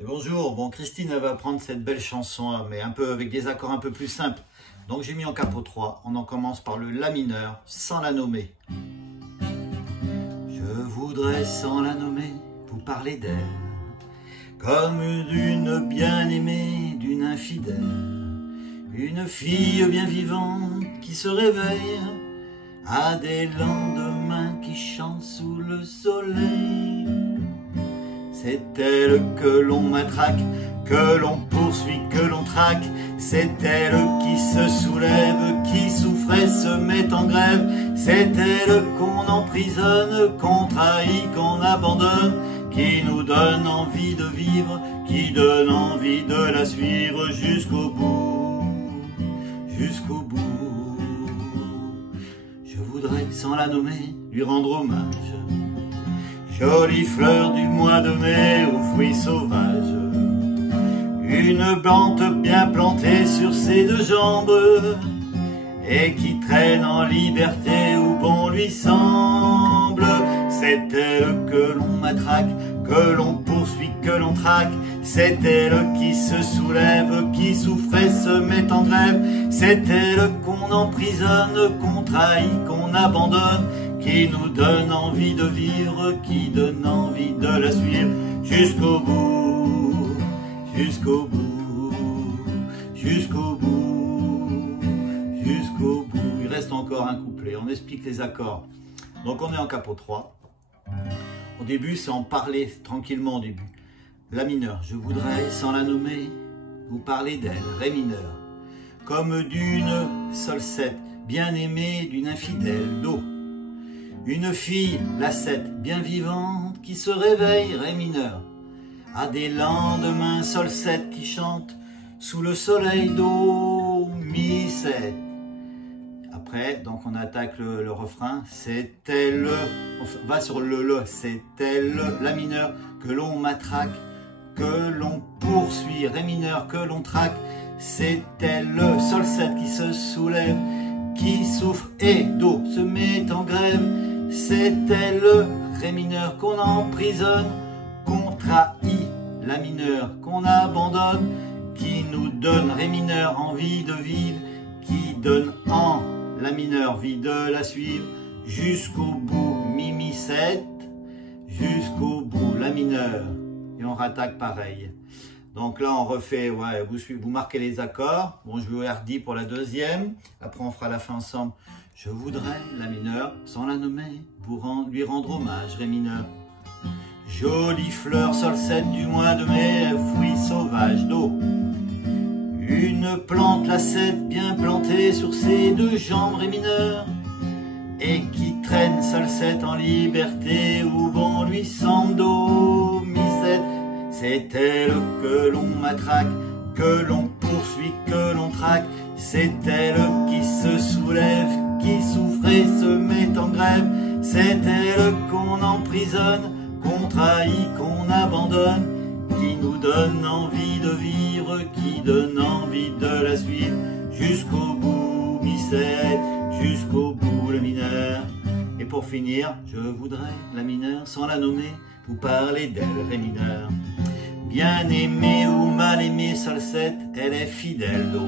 Et bonjour, bon Christine elle va prendre cette belle chanson mais un peu avec des accords un peu plus simples. Donc j'ai mis en capo 3, on en commence par le La mineur sans la nommer. Je voudrais sans la nommer vous parler d'elle, comme d'une bien-aimée, d'une infidèle, une fille bien vivante qui se réveille à des lendemains qui chantent sous le soleil. C'est elle que l'on matraque, que l'on poursuit, que l'on traque. C'est elle qui se soulève, qui souffrait, se met en grève. C'est elle qu'on emprisonne, qu'on trahit, qu'on abandonne, qui nous donne envie de vivre, qui donne envie de la suivre jusqu'au bout, jusqu'au bout. Je voudrais, sans la nommer, lui rendre hommage. Jolie fleur du mois de mai aux fruits sauvages, une plante bien plantée sur ses deux jambes et qui traîne en liberté où bon lui semble. C'est elle que l'on matraque, que l'on poursuit, que l'on traque. C'est elle qui se soulève, qui souffrait, se met en grève. C'est elle qu'on emprisonne, qu'on trahit, qu'on abandonne, qui nous donne envie de vivre, qui donne envie de la suivre jusqu'au bout, jusqu'au bout, jusqu'au bout, jusqu'au bout. Il reste encore un couplet, on explique les accords. Donc on est en capo 3. Au début, c'est en parler tranquillement au début. La mineur, je voudrais, sans la nommer, vous parler d'elle, Ré mineur, comme d'une sol 7, bien aimée d'une infidèle, Do. Une fille, la 7, bien vivante, qui se réveille, Ré mineur, à des lendemains, sol 7, qui chante sous le soleil, Do, Mi 7. Après, donc on attaque le refrain, c'est elle, on va sur le, c'est elle, La mineur, que l'on matraque, que l'on poursuit, Ré mineur, que l'on traque. C'est elle, sol 7, qui se soulève, qui souffre, et Do se met en grève. C'est elle, Ré mineur, qu'on emprisonne, qu'on trahit, La mineur, qu'on abandonne, qui nous donne, Ré mineur, envie de vivre, qui donne en La mineur, vie de la suivre jusqu'au bout, Mi, Mi 7, jusqu'au bout, La mineur. Et on rattaque pareil. Donc là, on refait, ouais, vous marquez les accords. Bon, je vais hardi pour la deuxième. Après, on fera la fin ensemble. Je voudrais, La mineur, sans la nommer, lui rendre hommage, Ré mineur. Jolie fleur, sol 7 du mois de mai, fruits sauvages, Do. Une plante, la 7, bien plantée sur ses deux jambes, Ré mineur, et qui traîne, sol 7, en liberté où bon lui semble, Do, Mi 7. C'est elle que l'on matraque, que l'on poursuit, que l'on traque. C'est elle qui se soulève, qui souffre et se met en grève. C'est elle qu'on emprisonne, qu'on trahit, qu'on abandonne, qui nous donne envie de vivre, qui donne envie de la suivre jusqu'au bout, Mi 7, jusqu'au bout, La mineur. Et pour finir, je voudrais, La mineur, sans la nommer, vous parler d'elle, Ré mineur. Bien aimée ou mal aimée, sol 7, elle est fidèle, Do.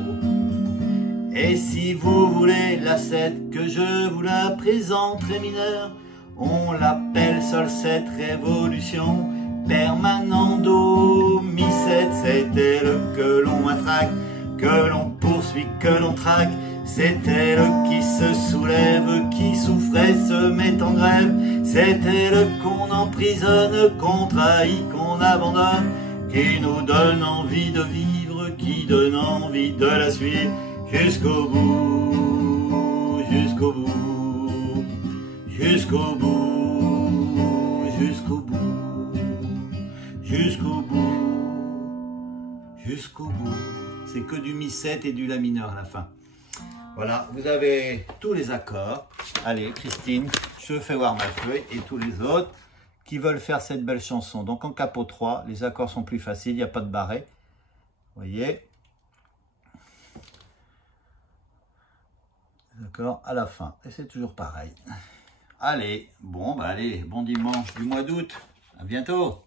Et si vous voulez la 7, que je vous la présente, Ré mineur, on l'appelle sol 7, révolution permanent, Do, Mi 7. C'est elle que l'on matraque, que l'on poursuit, que l'on traque. C'est elle qui se soulève, qui souffre et se met en grève. C'est elle qu'on emprisonne, qu'on trahit, qu'on abandonne, qui nous donne envie de vivre, qui donne envie de la suivre jusqu'au bout, jusqu'au bout, jusqu'au bout, jusqu'au bout, jusqu'au bout, jusqu'au bout. C'est que du Mi 7 et du La mineur à la fin. Voilà, vous avez tous les accords. Allez, Christine, je fais voir ma feuille et tous les autres qui veulent faire cette belle chanson. Donc en capo 3, les accords sont plus faciles, il n'y a pas de barré. Vous voyez? D'accord, à la fin. Et c'est toujours pareil. Allez, bon, bah allez, bon dimanche du mois d'août. À bientôt.